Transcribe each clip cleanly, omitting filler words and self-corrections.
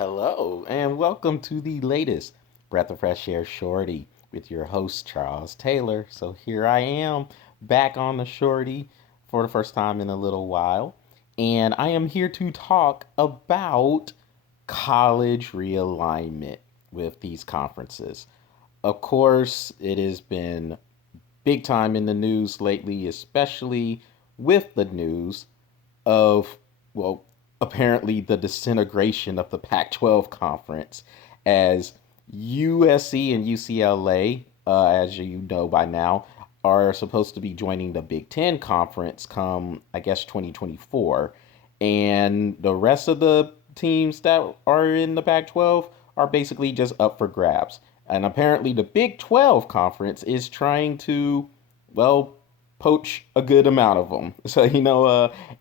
Hello, and welcome to the latest Breath of Fresh Air Shorty with your host, Charles Taylor. So, here I am back on the Shorty for the first time in a little while, and I am here to talk about college realignment with these conferences. Of course, it has been big time in the news lately, especially with the news of, well, apparently the disintegration of the Pac 12 conference as USC and UCLA, as you know by now, are supposed to be joining the Big Ten conference come, I guess, 2024. And the rest of the teams that are in the Pac 12 are basically just up for grabs. And apparently, the Big 12 conference is trying to, well, poach a good amount of them. So,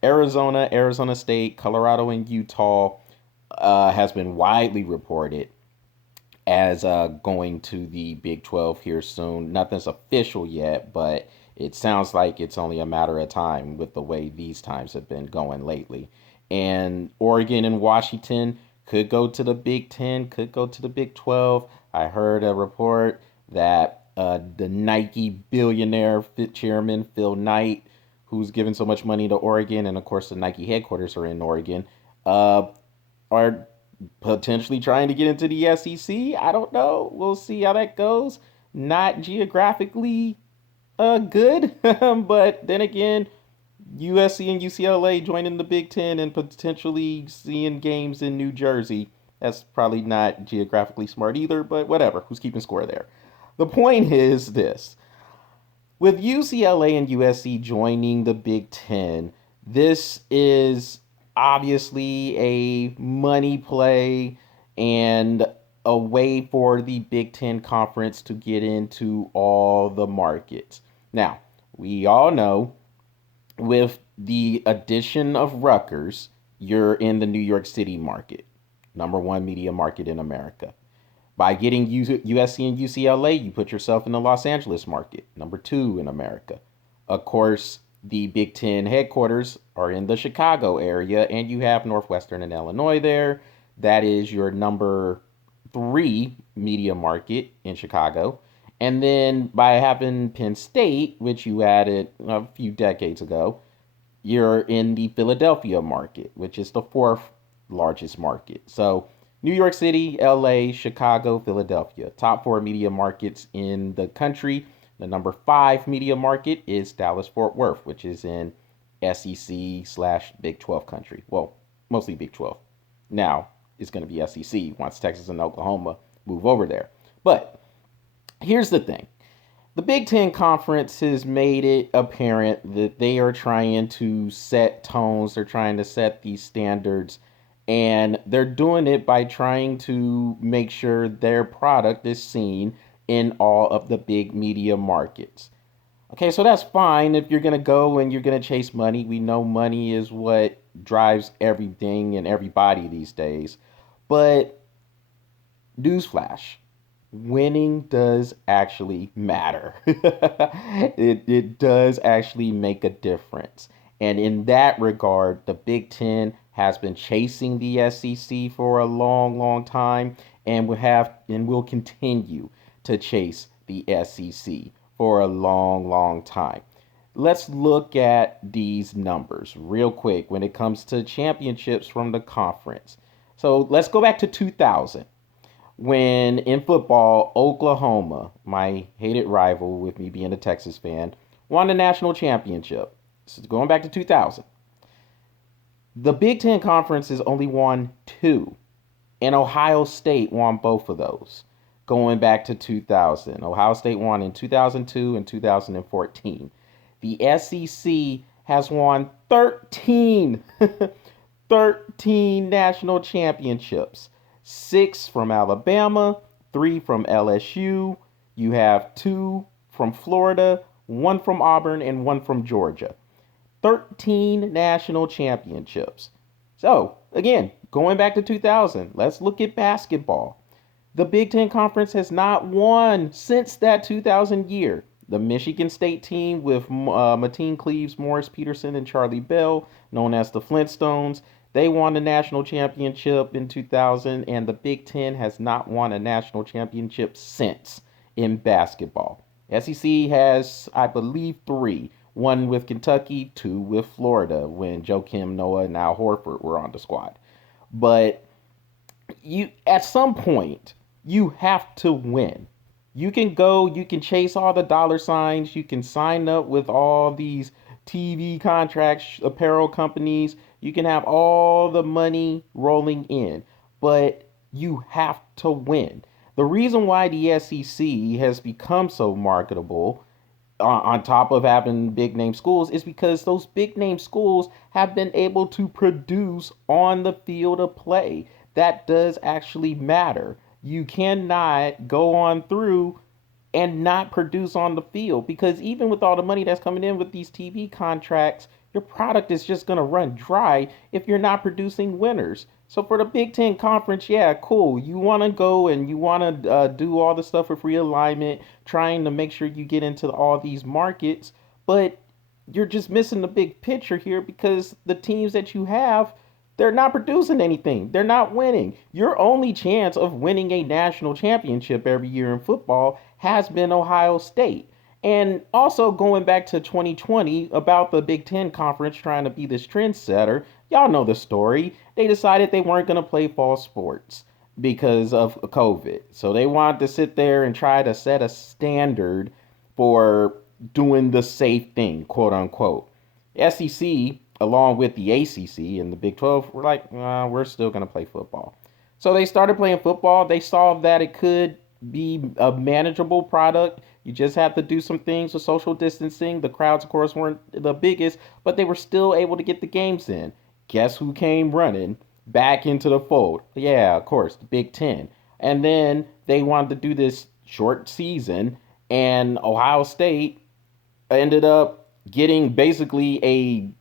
Arizona, Arizona State, Colorado, and Utah has been widely reported as going to the Big 12 here soon. Nothing's official yet, but it sounds like it's only a matter of time with the way these times have been going lately. And Oregon and Washington could go to the Big 10, could go to the Big 12. I heard a report that the Nike billionaire chairman, Phil Knight, who's given so much money to Oregon, and of course the Nike headquarters are in Oregon, uh, are potentially trying to get into the SEC. I don't know. We'll see how that goes. Not geographically good, but then again, USC and UCLA joining the Big Ten and potentially seeing games in New Jersey. That's probably not geographically smart either, but whatever. Who's keeping score there? The point is this: with UCLA and USC joining the Big Ten, this is obviously a money play and a way for the Big Ten Conference to get into all the markets. Now, we all know with the addition of Rutgers, you're in the New York City market, number one media market in America. By getting USC and UCLA, you put yourself in the Los Angeles market, number two in America. Of course, the Big Ten headquarters are in the Chicago area, and you have Northwestern and Illinois there. That is your number three media market in Chicago. And then by having Penn State, which you added a few decades ago, you're in the Philadelphia market, which is the fourth largest market. So New York City, LA, Chicago, Philadelphia, top four media markets in the country. The number five media market is Dallas Fort Worth, which is in SEC slash Big 12 country. Well, mostly Big 12. Now it's going to be SEC once Texas and Oklahoma move over there. But here's the thing: the Big Ten Conference has made it apparent that they are trying to set tones, they're trying to set these standards, and they're doing it by trying to make sure their product is seen in all of the big media markets. Okay, so that's fine if you're going to go and you're going to chase money. We know money is what drives everything and everybody these days. But newsflash: winning does actually matter. It does actually make a difference. And in that regard, the Big Ten has been chasing the SEC for a long, long time and will continue to chase the SEC for a long, long time. Let's look at these numbers real quick when it comes to championships from the conference. So let's go back to 2000 when in football, Oklahoma, my hated rival with me being a Texas fan, won the national championship. So going back to 2000. The Big Ten Conference has only won two, and Ohio State won both of those going back to 2000. Ohio State won in 2002 and 2014. The SEC has won 13, 13 national championships. Six from Alabama, three from LSU. You have two from Florida, one from Auburn, and one from Georgia. 13 national championships. So, again, going back to 2000, let's look at basketball. The Big Ten Conference has not won since that 2000 year. The Michigan State team with Mateen Cleaves, Morris Peterson, and Charlie Bell, known as the Flintstones, They won the national championship in 2000, and the Big Ten has not won a national championship since in basketball. SEC has, I believe, three. One with Kentucky, two with Florida when Joakim Noah and Al Horford were on the squad. But you at some point you have to win. You can go, you can chase all the dollar signs, you can sign up with all these TV contracts, apparel companies, you can have all the money rolling in, but you have to win. The reason why the SEC has become so marketable on top of having big name schools is because those big name schools have been able to produce on the field of play. That does actually matter. You cannot go on through and not produce on the field because even with all the money that's coming in with these TV contracts, your product is just going to run dry if you're not producing winners. So for the Big Ten Conference, yeah, cool. You want to go and you want to do all the stuff with realignment, trying to make sure you get into all these markets, but you're just missing the big picture here because the teams that you have, they're not producing anything. They're not winning. Your only chance of winning a national championship every year in football has been Ohio State. And also going back to 2020 about the Big Ten Conference trying to be this trendsetter, y'all know the story. They decided they weren't going to play fall sports because of COVID. So they wanted to sit there and try to set a standard for doing the safe thing, quote unquote. SEC, along with the ACC and the Big 12, were like, we're still going to play football. So they started playing football. They saw that it could be a manageable product. You just have to do some things with social distancing. The crowds, of course, weren't the biggest, but they were still able to get the games in. Guess who came running back into the fold? Yeah, of course, the Big Ten. And then they wanted to do this short season, and Ohio State ended up getting basically a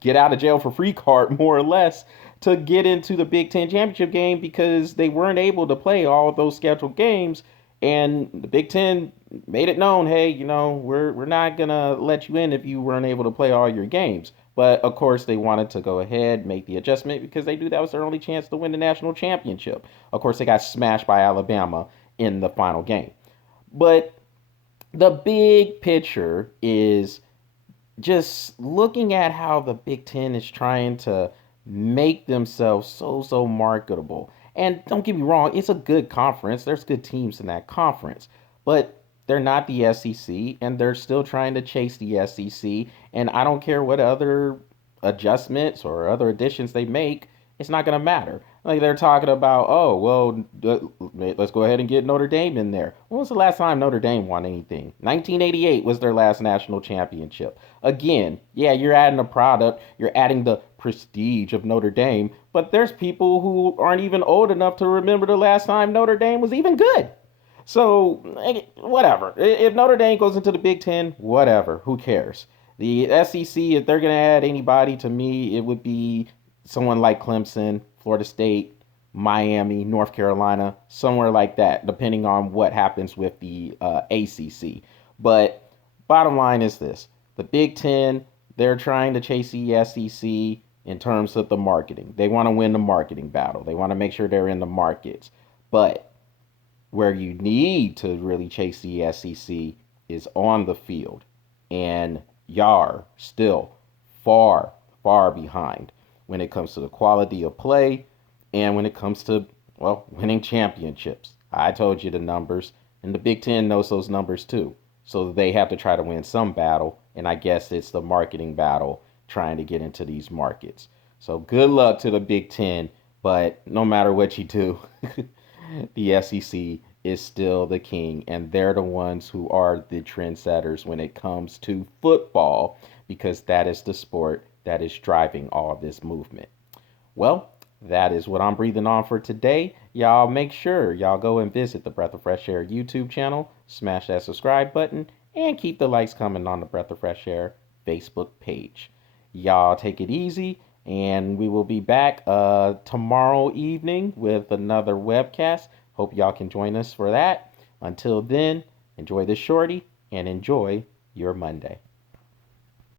get out of jail for free card, more or less, to get into the Big Ten championship game because they weren't able to play all of those scheduled games. And the Big Ten made it known, hey, we're not gonna let you in if you weren't able to play all your games. But of course, they wanted to go ahead, make the adjustment because they knew that was their only chance to win the national championship. Of course, they got smashed by Alabama in the final game. But the big picture is just looking at how the Big Ten is trying to make themselves so marketable. And don't get me wrong, it's a good conference. There's good teams in that conference, but they're not the SEC, and they're still trying to chase the SEC. And I don't care what other adjustments or other additions they make, it's not going to matter. Like they're talking about, oh, well, let's go ahead and get Notre Dame in there. When was the last time Notre Dame won anything? 1988 was their last national championship. Again, yeah, you're adding a product, you're adding the prestige of Notre Dame, but there's people who aren't even old enough to remember the last time Notre Dame was even good. So, whatever. If Notre Dame goes into the Big Ten, whatever. Who cares? The SEC, if they're going to add anybody, to me, it would be someone like Clemson, Florida State, Miami, North Carolina, somewhere like that, depending on what happens with the ACC. But bottom line is this. The Big Ten, they're trying to chase the SEC in terms of the marketing. They want to win the marketing battle. They want to make sure they're in the markets. But where you need to really chase the SEC is on the field. And y'all are still far behind when it comes to the quality of play and when it comes to, well, winning championships. I told you the numbers, and the Big Ten knows those numbers too. So they have to try to win some battle, and I guess it's the marketing battle trying to get into these markets. So good luck to the Big Ten, but no matter what you do, the SEC is still the king, and they're the ones who are the trendsetters when it comes to football, because that is the sport that is driving all of this movement. Well, that is what I'm breathing on for today. Y'all make sure y'all go and visit the Breath of Fresh Air YouTube channel, smash that subscribe button, and keep the likes coming on the Breath of Fresh Air Facebook page. Y'all take it easy, and we will be back tomorrow evening with another webcast. Hope y'all can join us for that. Until then, enjoy the shorty and enjoy your Monday.